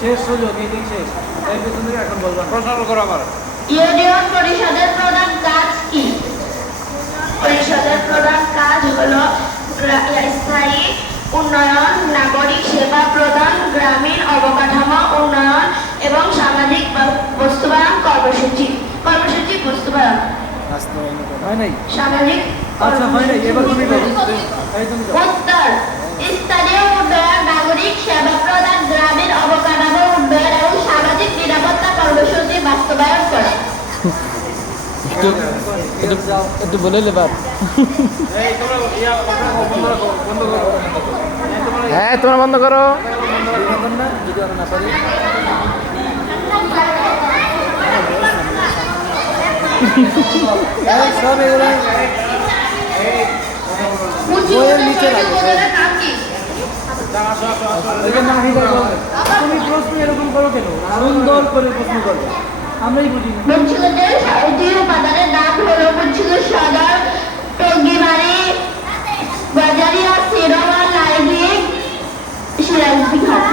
শেষ সুযোগ, এটাই শেষ। তাই পেছন থেকে এখন বলবো না। প্রশ্ন করো আবার। ইউনিয়ন পরিষদের প্রধান কাজ কি? পরিষদের প্রধান কাজ হলো স্থায়ী উন্নয়ন, নাগরিক সেবা প্রদান, গ্রামীণ অবকাঠামো উন্নয়ন এবং সামাজিক বাস্তবায়ন কর্মসূচি বাস্তবায়ন। হয় নাই? সামাজিক আচ্ছা, হয় নাই, এবার তুমি বলো। এই তুমি বলো। উত্তর স্থানীয় উন্নয়ন, নাগরিক সেবা প্রদান, গ্রামীণ অবকাঠামো উন্নয়ন এবং সামাজিক নিরাপত্তা কর্মসূচি বাস্তবায়ন করা। একটু বলে লেবার। এই তোমরা বন্ধ রাখো, বন্ধ করো। হ্যাঁ, তোমরা বন্ধ করো। বিনোদন না, যদি আমরা না পারি। এই সব এগুলো বইয়ের নিচে রাখো। এখানে নাহিদা বলবে, তুমি প্রশ্ন এরকম করো কেন? সুন্দর করে প্রশ্ন করো, আমরাই বুঝি না। মুন্সিগঞ্জের সাহিত্যিক উপাদানের নাম হলো মুন্সিগঞ্জ সদর, টঙ্গিবাড়ি, বাজারিয়া, সিরোয়া, লাইব্রেরি, সিরাজদিঘাট।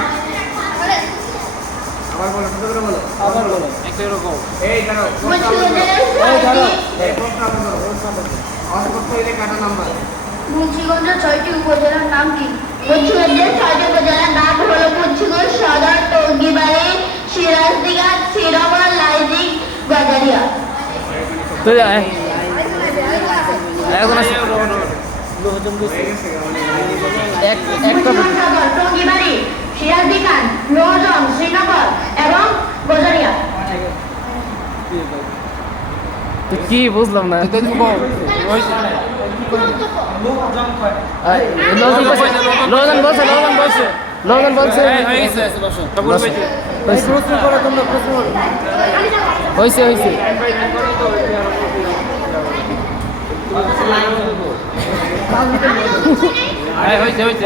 আবার বলো, সুন্দর করে বলো, আবার বলো। একটু এরকম। এই দাঁড়াও, মুন্সিগঞ্জের এই দাঁড়াও, সাহিত্যিক এই প্রশ্ন আপনি বলো, প্রশ্ন আপনি। আমার করতে হইলে কাটা নাম্বার। মুন্সিগঞ্জের 6টি উপজেলার নাম কি? মুন্সিগঞ্জের 6টি উপজেলার নাম হলো মুন্সিগঞ্জ সদর, টঙ্গিবাড়ি, সিরাজদিঘাট, সিরোয়া, লাইব্রেরি, বাজারিয়া। তো এখন আছে লোহজন দিছে। একটা মুন্সিগঞ্জ সদর, টঙ্গিবাড়ি, সিরাজদিঘাট, লোহজন, শ্রীনগর এবং বাজারিয়া। তো কি বুঝলাম না। লোহজন কয়? লোহজন বলছে। হয়ে গেছে। তারপর হয়েছে। এই প্রশ্ন করো, তোমরা প্রশ্ন করো। হয়েছে হয়েছে।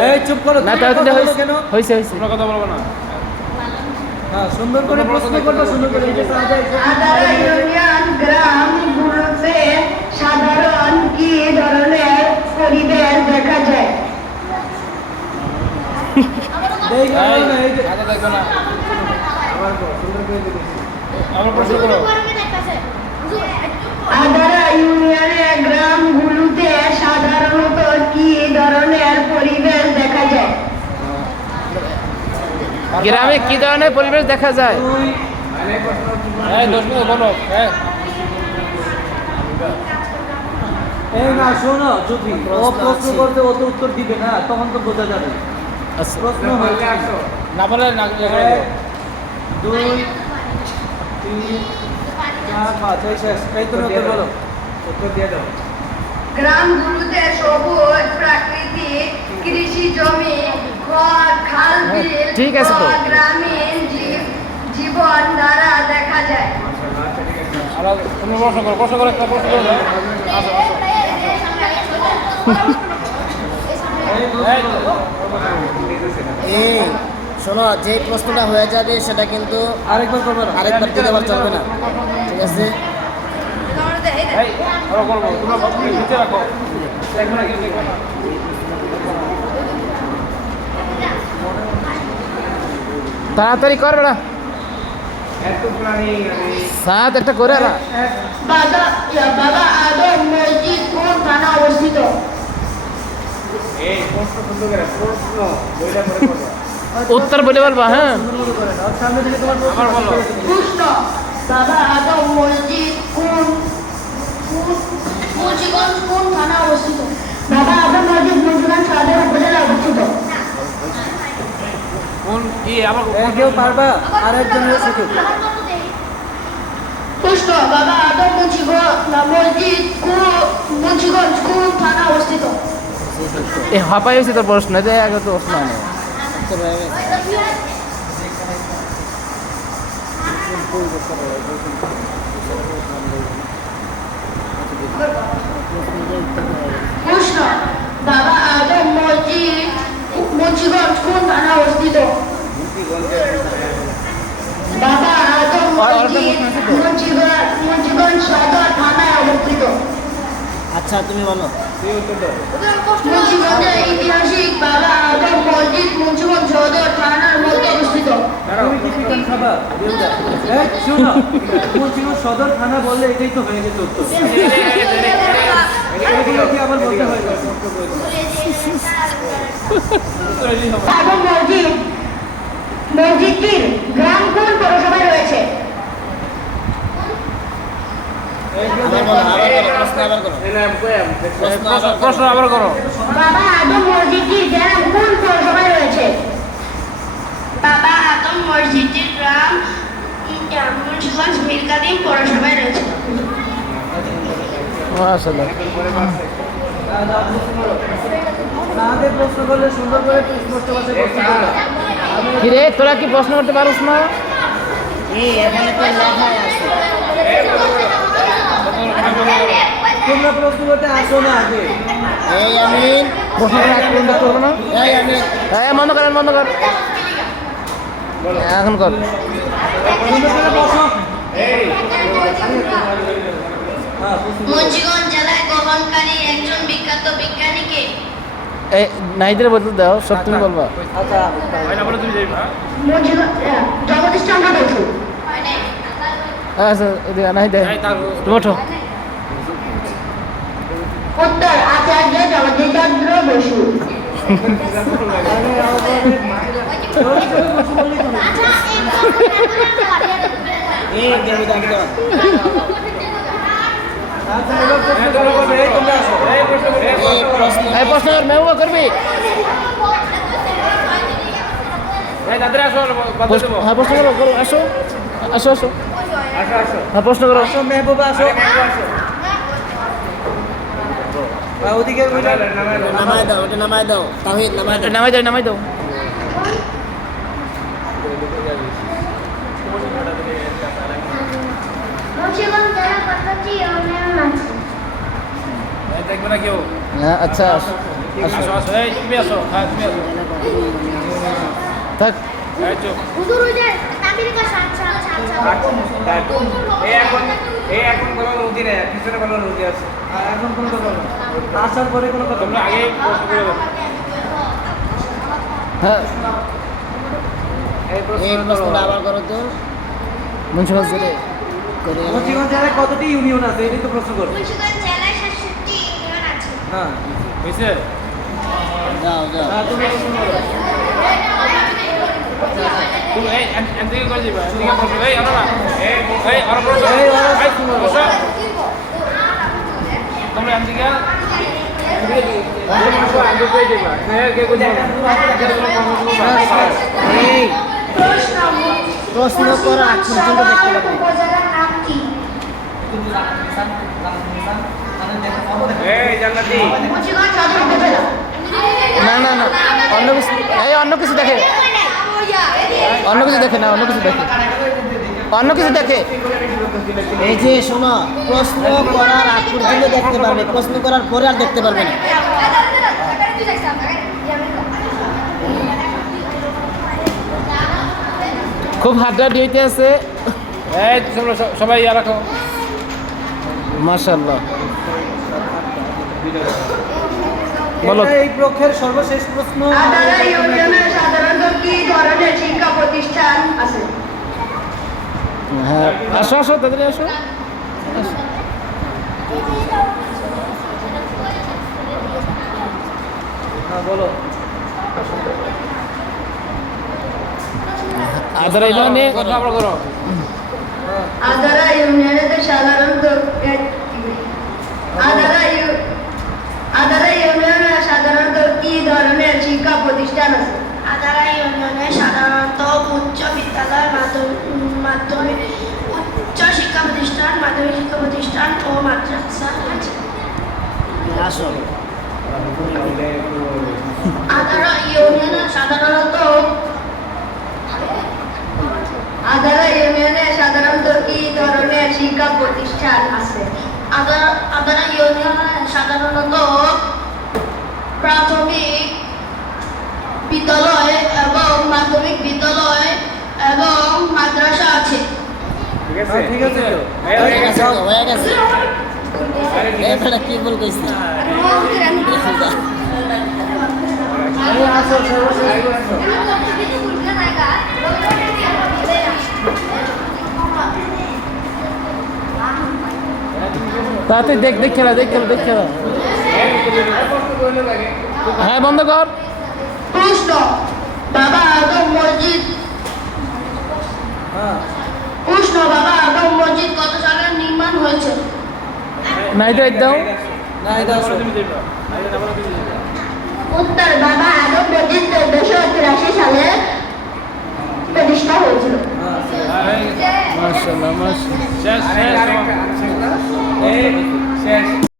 এই চুপ করো, না, তোমরা তাহলে কথা বলো কেন? হয়েছে তোমরা কথা বলবো না। হ্যাঁ, সুন্দর করে প্রশ্ন করবা, সুন্দর করে। এই যে আদারা ইউনিয়ন গ্রামগুলোতে সাধারণ কি ধরনের পরিবেশ দেখা যায়? দেখো না, এই যে আগে দেখো না। আবার বলো, সুন্দর করে দিবে। আমার প্রশ্ন করো। আদারা ইউনিয়নের গ্রামগুলোতে সাধারণত কি ধরনের পরিবেশ দেখা যায়? গ্রামে কি ধরনের পরিবেশ দেখা যায়? দুই, এই 10 মিনিট বলো। এই না, শোনো, যদি ও প্রশ্ন করতে ও তো উত্তর দিবে না, তখন তো বোঝা যাবে। আচ্ছা, প্রশ্ন হচ্ছে না বলে না। 1, 2, 3, 4, 5, এই শেষ। এই তো উত্তর বলো, উত্তর দিয়ে দাও। গ্রামগুলোতে সবুজ প্রাকৃতিক কৃষি জমি, ঘর, খাল, বিল, ঠিক আছে তো। গ্রামীণ জীবন দ্বারা দেখা যায়। আর তুমি প্রশ্ন করো, একটা প্রশ্ন করো। এই শোনো, যে প্রশ্নটা হয়ে যাবে সেটা কিন্তু আরেকবার করবো না? আরেকবার দিতে আবার চলবে না, ঠিক আছে? এই আমরা করবো। তোমরা সবকিছু নিচে রাখো। দেখো না, কিছু দেখো না। তাড়াতাড়ি করবে না, সাত একটা করে না। বাবা আদম মসজিদ কোন থানা অবস্থিত? এই প্রশ্ন সুন্দর করে প্রশ্ন বইটা পরে করো। উত্তর বলে বলবা। হ্যাঁ, সুন্দর করে করে দাও। সামনে থেকে তোমার প্রশ্ন আবার বলো। প্রশ্ন, বাবা আদম মসজিদ মুন্সিগঞ্জ কোন থানা অবস্থিত? বাবা আদম মসজিদ মুন্সিগঞ্জ সদর উপজেলা অবস্থিত। কোন কি আবার কেউ পারবা? আরেকজনের সুযোগ। প্রশ্ন, বাবা আদম মসজিদ মুন্সিগঞ্জ কোন থানা অবস্থিত? এ হাঁপাই হয়েছে তোর প্রশ্ন, যে আগে তো প্রশ্ন নেই। প্রশ্ন, বাবা আদম মসজিদ মুন্সিগঞ্জ কোন থানা অবস্থিত? বাবা আদম মসজিদ মুন্সিগঞ্জ সদর থানায় অবস্থিত। আচ্ছা, তুমি বলো। তুই উত্তর দাও। মুন্সিগঞ্জের ঐতিহাসিক বাবা আদম মসজিদ মুন্সিগঞ্জ সদর থানার মধ্যে অবস্থিত। তুমি কি চিকেন খাবা? এই শোনো, মুন্সিগঞ্জ সদর থানা বললে এটাই তো হয়ে গেছে উত্তর। এগুলো কি আবার বলতে হয়? আদম মসজিদটির গ্রাম কোন পৌরসভায় রয়েছে? প্রশ্ন আবার করো। বাবা আদম মসজিদটির গ্রাম কোন পৌরসভায় রয়েছে? বাবা আদম মসজিদটির গ্রাম মুন্সিগঞ্জ মিরকাদিম পৌরসভায় রয়েছে। মাশাআল্লাহ। তাদের প্রশ্ন করলে সুন্দর করে স্পষ্ট ভাষায় প্রশ্ন করবে। কি রে তোরা কি প্রশ্ন করতে পারিস না? এখানে তো লেখাই আছে। তোমরা প্রশ্ন করতে আসো না আগে। এই আমিন, প্রশ্ন করে এক পর্যন্ত করবো না? এই আমিন। হ্যাঁ বন্ধ করেন, বন্ধ কর। এখন কর। সুন্দর করে বসো। মুন্সিগঞ্জ জেলায় গমনকারী একজন বিখ্যাত বিজ্ঞানীকে? এই নাইদের বলতে দাও, সব তুমি বলবা। জগদীশ চন্দ্র বসু। আচ্ছা এদিকে নাই দে, তুমি ওঠো। উত্তর আচার্য জগদীশ চন্দ্র বসু। এই দেবী দাম দাও। আচ্ছা, এবার প্রশ্ন করবে। এই তোমরা আসো। এই প্রশ্ন এই প্রশ্ন কর, মেহুয়া করবি? হ্যাঁ প্রশ্ন করো, করো, আসো আসো আসো। হ্যাঁ প্রশ্ন করো। আসো মেহবুবা, আসো। ওদিকে নামায় দাও, ওটা নামায় দাও। তাওহীদ নামায় দাও। নামাই দাও, নামাই দাও। মুন্সিগঞ্জ জেলা কতটি ইউনিয়ন আছে? দেখবে না কেউ। হ্যাঁ আচ্ছা আসো, আসো। আসো আসো, এই তুমি আসো। হ্যাঁ তুমি আসো। থাক। এই চুপ। হুজুর ওই যে আমেরিকা এখন কোনো নদী নেই, পিছনে কোনো নদী আছে। এখন কোনো কথা বলো না। আসার পরে কোনো কথা তোমরা আগে প্রশ্ন করে দাও। হ্যাঁ এই এই প্রশ্ন প্রশ্নটা আবার করো তো। মুন্সিগঞ্জ জেলে করে মুন্সিগঞ্জ জেলায় কতটি ইউনিয়ন আছে? এটাই তো প্রশ্ন করো। মুন্সিগঞ্জ জেলায় 67টি ইউনিয়ন আছে। না, হয়েছে? যাও যাও। তুমি প্রশ্ন করো। তুমি এই এদিকে করে দিবা। এদিকে বসো। এই আনো না। এই আরো বসো। এই, ওরা এই শুনো। বসো। তোমরা এদিকে এই প্রশ্ন করো, আগ পর্যন্ত দেখতে পাবে। উপজেলার নাম কি? এই জান্নাতি মুন্সিগঞ্জ সদর উপজেলা। না না না, অন্য কিছু, এই অন্য কিছু দেখে, অন্য কিছু দেখে না, অন্য কিছু দেখে, অন্য কিছু দেখে। এই যে শোনো, প্রশ্ন করার আগ পর্যন্ত দেখতে পারবে, প্রশ্ন করার পরে আর দেখতে পারবে না। খুব হাড্ডাহাড্ডি হইতে আছে। এই তোমরা সবাই ইয়া রাখো। মাশাআল্লাহ। বলো। এটা এই পক্ষের সর্বশেষ প্রশ্ন। আদারা ইউনিয়নে সাধারণত কি ধরনের শিক্ষা প্রতিষ্ঠান আছে? হ্যাঁ আসো আসো, তাড়াতাড়ি আসো। হ্যাঁ বলো। আদার ইউনিয়নে কথা আবার করো। আদারা ইউনিয়নে সাধারণত আদারা ইউনিয়নে সাধারণত কি ধরনের শিক্ষা প্রতিষ্ঠান আছে? আদারা ইউনিয়নে সাধারণত উচ্চ বিদ্যালয়, মাধ্যমিক উচ্চ শিক্ষা প্রতিষ্ঠান, মাধ্যমিক শিক্ষা প্রতিষ্ঠান ও মাদ্রাসা আছে। আসো। আদারা ইউনিয়নে সাধারণত কি ধরনের শিক্ষা প্রতিষ্ঠান আছে? আদারা ইউনিয়নে সাধারণত প্রাথমিক বিদ্যালয় এবং মাধ্যমিক বিদ্যালয় এবং মাদ্রাসা আছে। ঠিক আছে? হ্যাঁ, ঠিক আছে তো। এই, হয়ে গেছে তো, হয়ে গেছে। এই বেটা কি বল কইছি এই আসো সর্বশেষ আসো। তাতে দেখ দেখ খেলা দেখ খেলা দেখ খেলা হ্যাঁ বন্ধ কর প্রশ্ন বাবা আদম মসজিদ হ্যাঁ প্রশ্ন বাবা আদম মসজিদ কত সালে নির্মাণ হয়েছে? নাইট রাইট দাও না এটা আসো। উত্তর বাবা আদম মসজিদ 1483 সালে প্রতিষ্ঠা হয়েছিল। হ্যাঁ মাশাআল্লাহ মাশাআল্লাহ শেষ শেষ আরেকটা শেষ